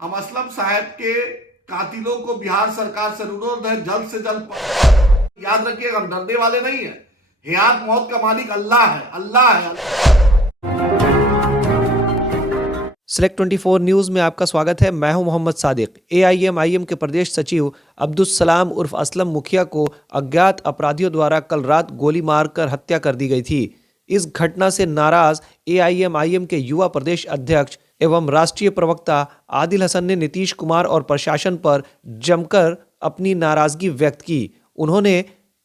हम असलम साहब के कातिलों को बिहार सरकार से अनुरोध है जल्द से जल्द। याद रखिएगा, हम डरने वाले नहीं है। हयात मौत का मालिक अल्लाह है, अल्लाह है। सेलेक्ट 24 न्यूज़ में आपका स्वागत है। मैं हूं मोहम्मद सादिक। AIM के प्रदेश सचिव अब्दुल सलाम उर्फ असलम मुखिया को अज्ञात अपराधियों द्वारा कल रात गोली मारकर हत्या कर दी गई थी। इस घटना से नाराज AIM के युवा प्रदेश अध्यक्ष एवं राष्ट्रीय प्रवक्ता आदिल हसन ने नीतीश कुमार और प्रशासन पर जमकर अपनी नाराजगी व्यक्त की। उन्होंने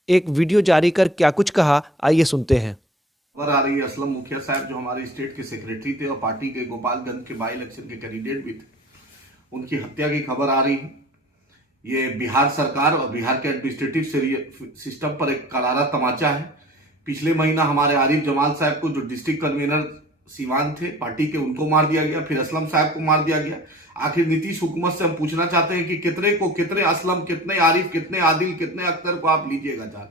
एक वीडियो जारी कर क्या कुछ कहा, आइए सुनते हैं। खबर आ रही है असलम मुखिया साहब जो हमारे स्टेट के सेक्रेटरी थे और पार्टी के गोपालगंज के बाई इलेक्शन के कैंडिडेट भी थे, उनकी हत्या की खबर आ रही है। ये बिहार सरकार और बिहार के एडमिनिस्ट्रेटिव सिस्टम पर एक करारा तमाचा है। पिछले महीना हमारे आरिफ जमाल साहब को, जो डिस्ट्रिक्ट कन्वीनर सीवान थे पार्टी के, उनको मार दिया गया, फिर असलम साहब को मार दिया गया। आखिर नीतीश हुकूमत से हम पूछना चाहते हैं कि कितने असलम, कितने आरिफ, कितने आदिल, कितने अख्तर को आप लीजिएगा जान?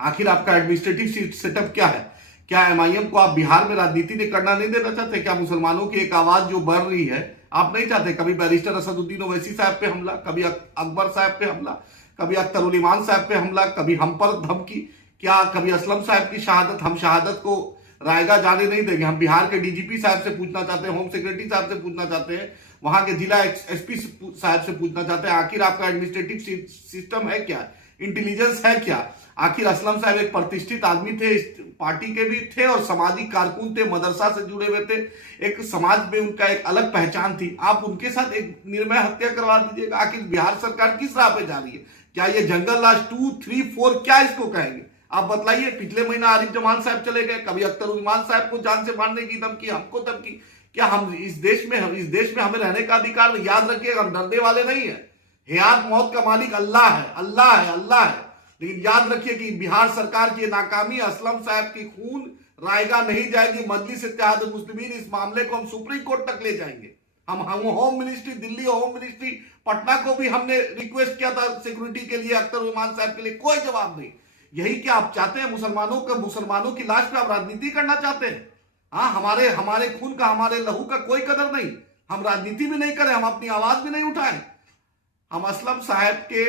आखिर आपका एडमिनिस्ट्रेटिव सेटअप क्या है? क्या MIM को आप बिहार में राजनीति नहीं करना नहीं देना चाहते? क्या मुसलमानों की एक आवाज जो बढ़ रही है आप नहीं चाहते? कभी बैरिस्टर असदुद्दीन ओवैसी साहब पे हमला, कभी अकबर साहब पे हमला, कभी अख्तरुल ईमान साहब पे हमला, कभी हम पर धमकी, क्या कभी असलम साहब की शहादत? हम शहादत को रायगा जाने नहीं देंगे। हम बिहार के DGP साहब से पूछना चाहते हैं, होम सेक्रेटरी साहब से पूछना चाहते हैं, वहां के जिला SP साहब से पूछना चाहते हैं, आखिर आपका एडमिनिस्ट्रेटिव सिस्टम है क्या? इंटेलिजेंस है क्या? आखिर असलम साहब एक प्रतिष्ठित आदमी थे, पार्टी के भी थे और सामाजिक कारकुन थे, मदरसा से जुड़े हुए थे, एक समाज में उनका एक अलग पहचान थी। आप उनके साथ एक निर्मय हत्या करवा दीजिएगा। आखिर बिहार सरकार किस राह पे जा रही है? क्या ये जंगल राज 2, 3, 4 क्या इसको कहेंगे? आप बतलाइए। पिछले महीना आरिफ जमाल साहब चले गए, कभी अख्तरुल ईमान साहब को जान से मारने की धमकी, हमको धमकी। क्या हम इस देश में हमें रहने का अधिकार नहीं? याद रखिएगा, हम डरने वाले नहीं है। हयात मौत का मालिक अल्लाह है, अल्लाह है, अल्लाह है। लेकिन याद रखिए कि बिहार सरकार की नाकामी, असलम साहब की खून रायगा नहीं जाएगी। मजलिस इत्तेहादुल मुस्लिमीन इस मामले को हम सुप्रीम कोर्ट तक ले जाएंगे। हम home ministry, Delhi home ministry Patna को भी हमने रिक्वेस्ट किया था सिक्योरिटी के लिए, अख्तरुल ईमान साहब के लिए, कोई जवाब नहीं। यही क्या आप चाहते हैं? मुसलमानों की लाश पे आप राजनीति करना चाहते हैं? हाँ, हमारे खून का, हमारे लहू का कोई कदर नहीं। हम राजनीति भी नहीं करें, हम अपनी आवाज भी नहीं उठाएं। हम असलम साहब के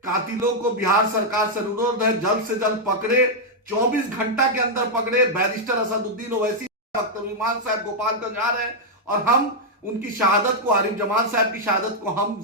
कातिलों को बिहार सरकार से अनुरोध है जल्द से जल्द पकड़े, 24 घंटा के अंदर पकड़े। बैरिस्टर असदुद्दीन ओवैसी, अख्तरुल ईमान साहब गोपालगंज आ रहे हैं और हम उनकी शहादत को, आरिफ जमाल साहब की शहादत को हम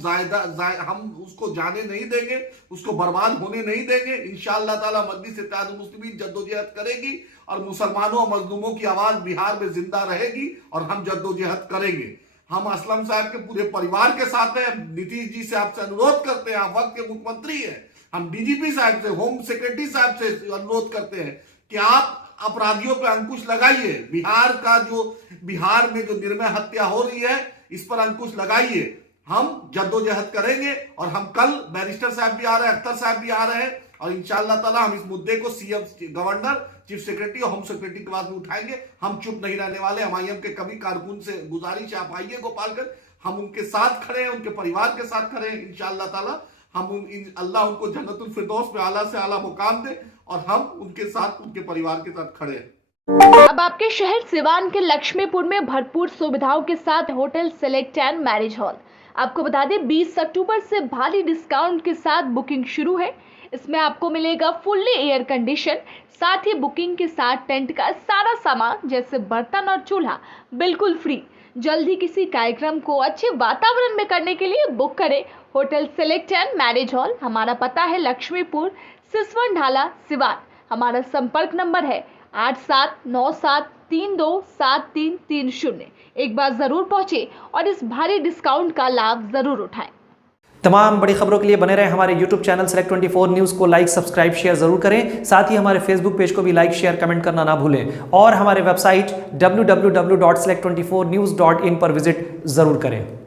उसको जाने नहीं देंगे, उसको बर्बाद होने नहीं देंगे। इंशाअल्लाह ताला मजलिस इत्तेहादुल मुस्लिमीन जद्दोजहद करेगी और मुसलमानों और मजलूमों की आवाज बिहार में जिंदा रहेगी और हम जद्दोजहद करेंगे। हम असलम साहब के पूरे परिवार के साथ हैं। नीतीश जी से आपसे अनुरोध करते हैं, आप वक्त के मुख्यमंत्री हैं। हम DGP साहब से, होम सेक्रेटरी साहब से अनुरोध करते हैं कि आप अपराधियों पर अंकुश लगाइए। बिहार में जो निर्मय हत्या हो रही है, इस पर अंकुश लगाइए। हम जद्दोजहद करेंगे और हम कल बैरिस्टर साहब भी आ रहे हैं, अख्तर साहब भी आ रहे हैं और इंशाअल्लाह ताला हम इस मुद्दे को CM, गवर्नर, चीफ सेक्रेटरी और होम सेक्रेटरी के बाद में उठाएंगे। हम चुप नहीं रहने वाले। MIM के कभी कारकुन से गुजारिश है, आप आइए गोपालगंज, हम उनके साथ खड़े हैं, उनके परिवार के साथ खड़े हैं। इंशाअल्लाह ताला अल्लाह उनको जन्नतुल फिरदौस में आला से आला मुकाम दे और हम उनके साथ, उनके परिवार के साथ खड़े हैं। अब आपके शहर सिवान के लक्ष्मीपुर में भरपूर सुविधाओं के साथ hotel select and marriage hall. आपको बता दें 20 अक्टूबर से भारी डिस्काउंट के साथ बुकिंग शुरू है। इसमें आपको मिलेगा फुल्ली एयर कंडीशन, साथ ही बुकिंग के साथ टेंट का सारा सामान जैसे बर्तन और चूल्हा बिल्कुल फ्री। जल्द ही किसी कार्यक्रम को अच्छे वातावरण में करने के लिए बुक करें hotel select and marriage hall. हमारा पता है लक्ष्मीपुर, सिसवन ढाला, सिवान। हमारा संपर्क नंबर है 8797327330। एक बार जरूर पहुंचे और इस भारी डिस्काउंट का लाभ जरूर उठाएं। तमाम बड़ी खबरों के लिए बने रहें हमारे YouTube चैनल सेलेक्ट 24 न्यूज़ को लाइक, सब्सक्राइब, शेयर जरूर करें। साथ ही हमारे Facebook पेज को भी लाइक, शेयर, कमेंट करना ना भूलें और हमारे वेबसाइट www.select24news.in पर विजिट जरूर करें।